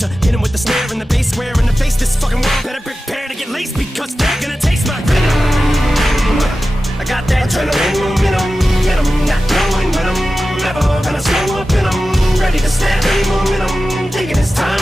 to hit him with the snare and the bass, square in the face. This fucking world better prepare to get laced, because they're gonna taste my venom. I got that adrenaline in 'em, not knowing when I'm never gonna slow up in 'em. Ready to snap any momentum, thinking it's time